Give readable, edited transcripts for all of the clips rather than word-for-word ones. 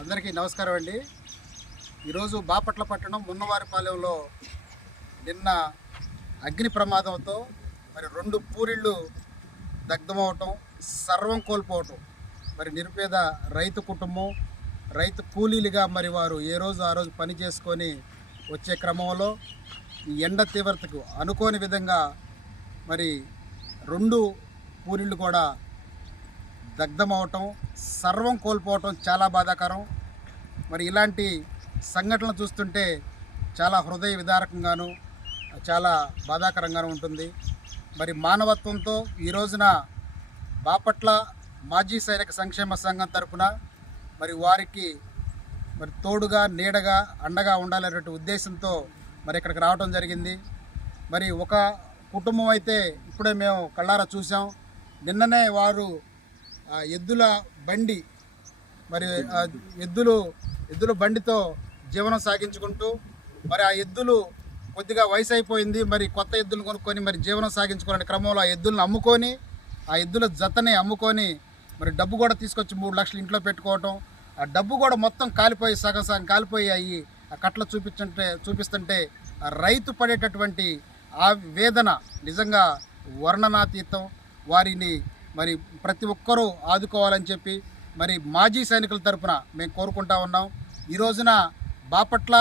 అందరికీ నమస్కారం అండి. ఈరోజు బాపట్ల పట్టణం మున్నవారిపాలెంలో నిన్న అగ్ని ప్రమాదంతో మరి 2 పూరిళ్ళు దగ్ధమవటం, సర్వం కోల్పోవటం, మరి నిరుపేద రైతు కుటుంబం, రైతు కూలీలుగా మరి వారు ఏ రోజు ఆ రోజు పని చేసుకొని వచ్చే క్రమంలో ఈ ఎండ తీవ్రతకు అనుకోని విధంగా మరి 2 పూరిళ్ళు కూడా దగ్ధమవటం, సర్వం కోల్పోవటం చాలా బాధాకరం. మరి ఇలాంటి సంఘటనలు చూస్తుంటే చాలా హృదయ విదారకంగాను, చాలా బాధాకరంగాను ఉంటుంది. మరి మానవత్వంతో ఈ రోజున బాపట్ల మాజీ సైనిక సంక్షేమ సంఘం తరపున మరి వారికి మరి తోడుగా, నీడగా, అండగా ఉండాలనే ఉద్దేశంతో మరి ఇక్కడికి రావడం జరిగింది. మరి ఒక కుటుంబం అయితే ఇప్పుడే మేము కళ్ళారా చూసాం. నిన్ననే వారు ఎద్దుల బండి మరి ఎద్దుల బండితో జీవనం సాగించుకుంటూ మరి ఆ ఎద్దులు కొద్దిగా వయసు అయిపోయింది, మరి కొత్త ఎద్దులు కొనుక్కొని మరి జీవనం సాగించుకునే క్రమంలో ఆ ఎద్దులను అమ్ముకొని, ఆ ఎద్దుల జతని అమ్ముకొని మరి డబ్బు కూడా తీసుకొచ్చి 3 లక్షలు ఇంట్లో పెట్టుకోవటం, ఆ డబ్బు కూడా మొత్తం కాలిపోయి సగం కాలిపోయి అయ్యి ఆ కట్ల చూపిస్తుంటే ఆ రైతు పడేటటువంటి ఆ వేదన నిజంగా వర్ణనాతీతం. వారిని మరి ప్రతి ఒక్కరూ ఆదుకోవాలని చెప్పి మరి మాజీ సైనికుల తరపున మేము కోరుకుంటా ఉన్నాం. ఈ రోజున బాపట్ల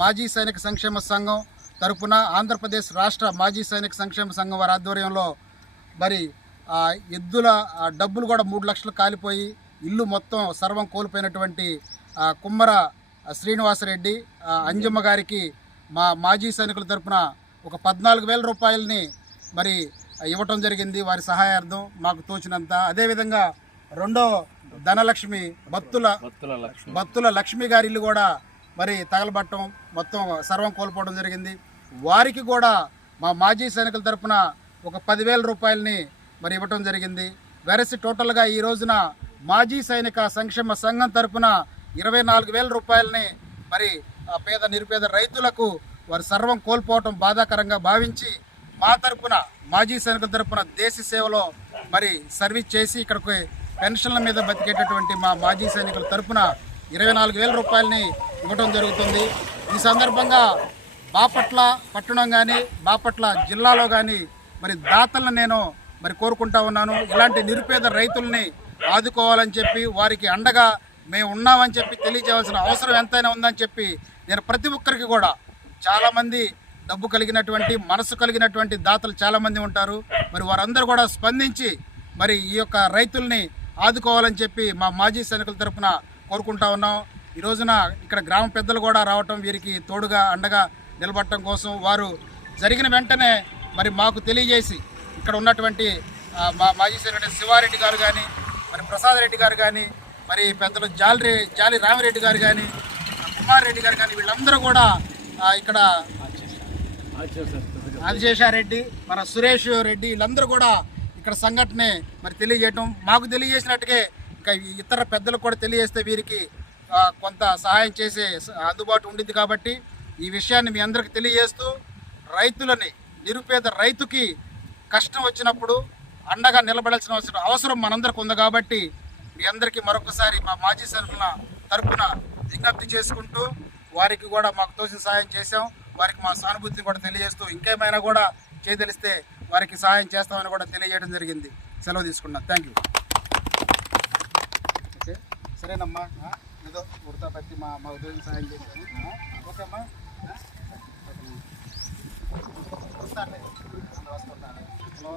మాజీ సైనిక సంక్షేమ సంఘం తరపున ఆంధ్రప్రదేశ్ రాష్ట్ర మాజీ సైనిక సంక్షేమ సంఘం వారి ఆధ్వర్యంలో మరి ఎద్దుల డబ్బులు కూడా 3 లక్షలు కాలిపోయి ఇల్లు మొత్తం సర్వం కోల్పోయినటువంటి కుమ్మర శ్రీనివాసరెడ్డి అంజమ్మ గారికి మా మాజీ సైనికుల తరపున ఒక 14,000 రూపాయలని మరి ఇవ్వటం జరిగింది వారి సహాయార్థం మాకు తోచినంత. అదేవిధంగా రెండో ధనలక్ష్మి బత్తుల లక్ష్మి గారి ఇల్లు కూడా మరి తగలబట్టడం, మొత్తం సర్వం కోల్పోవడం జరిగింది. వారికి కూడా మా మాజీ సైనికుల తరపున ఒక 10,000 రూపాయలని మరి ఇవ్వటం జరిగింది. వెరసి టోటల్గా ఈ రోజున మాజీ సైనిక సంక్షేమ సంఘం తరపున 24,000 రూపాయలని మరి పేద నిరుపేద రైతులకు వారు సర్వం కోల్పోవటం బాధాకరంగా భావించి మా తరపున మాజీ సైనికుల తరపున దేశ సేవలో మరి సర్వీస్ చేసి ఇక్కడికి పెన్షన్ల మీద బతికేటటువంటి మా మాజీ సైనికుల తరపున 24,000 రూపాయలని ఇవ్వడం జరుగుతుంది. ఈ సందర్భంగా బాపట్ల పట్టణం కానీ బాపట్ల జిల్లాలో కానీ మరి దాతలను నేను మరి కోరుకుంటా ఉన్నాను. ఇలాంటి నిరుపేద రైతుల్ని ఆదుకోవాలని చెప్పి వారికి అండగా మేము ఉన్నామని చెప్పి తెలియజేయాల్సిన అవసరం ఎంతైనా ఉందని చెప్పి నేను ప్రతి ఒక్కరికి కూడా, చాలామంది డబ్బు కలిగినటువంటి మనసు కలిగినటువంటి దాతలు చాలామంది ఉంటారు, మరి వారందరూ కూడా స్పందించి మరి ఈ యొక్క రైతుల్ని ఆదుకోవాలని చెప్పి మా మాజీ సైనికుల తరపున కోరుకుంటా ఉన్నాం. ఈ రోజున ఇక్కడ గ్రామ పెద్దలు కూడా రావటం, వీరికి తోడుగా అండగా నిలబడటం కోసం వారు జరిగిన వెంటనే మరి మాకు తెలియజేసి ఇక్కడ ఉన్నటువంటి మా మాజీ సైనికుడు శివారెడ్డి గారు కానీ, మరి ప్రసాద్ రెడ్డి గారు కానీ, మరి పెద్దలు జాలి రామిరెడ్డి గారు కానీ, కుమార్ రెడ్డి గారు కానీ, వీళ్ళందరూ కూడా ఇక్కడ ఆదిశేషారెడ్డి, మన సురేష్ రెడ్డి, వీళ్ళందరూ కూడా ఇక్కడ సంఘటన మరి తెలియజేయటం, మాకు తెలియజేసినట్టుగా ఇంకా ఇతర పెద్దలకు కూడా తెలియజేస్తే వీరికి కొంత సహాయం చేసే అందుబాటు ఉండింది. కాబట్టి ఈ విషయాన్ని మీ అందరికి తెలియజేస్తూ రైతులని, నిరుపేద రైతుకి కష్టం వచ్చినప్పుడు అండగా నిలబడాల్సిన అవసరం మనందరికి ఉంది. కాబట్టి మీ అందరికీ మరొకసారి మా మాజీ సైనికుల తరపున విజ్ఞప్తి చేసుకుంటూ వారికి కూడా మాకు తోసిన సహాయం చేశాం. వారికి మా సానుభూతిని కూడా తెలియజేస్తూ ఇంకేమైనా కూడా చేయదలిస్తే వారికి సహాయం చేస్తామని కూడా తెలియజేయడం జరిగింది. సెలవు తీసుకున్నాను. Thank you. ఓకే, సరేనమ్మా, ఏదో ఉడతా పట్టి మా ఉదయం సహాయం చేశాను. ఓకే అమ్మా, వస్తాను. హలో.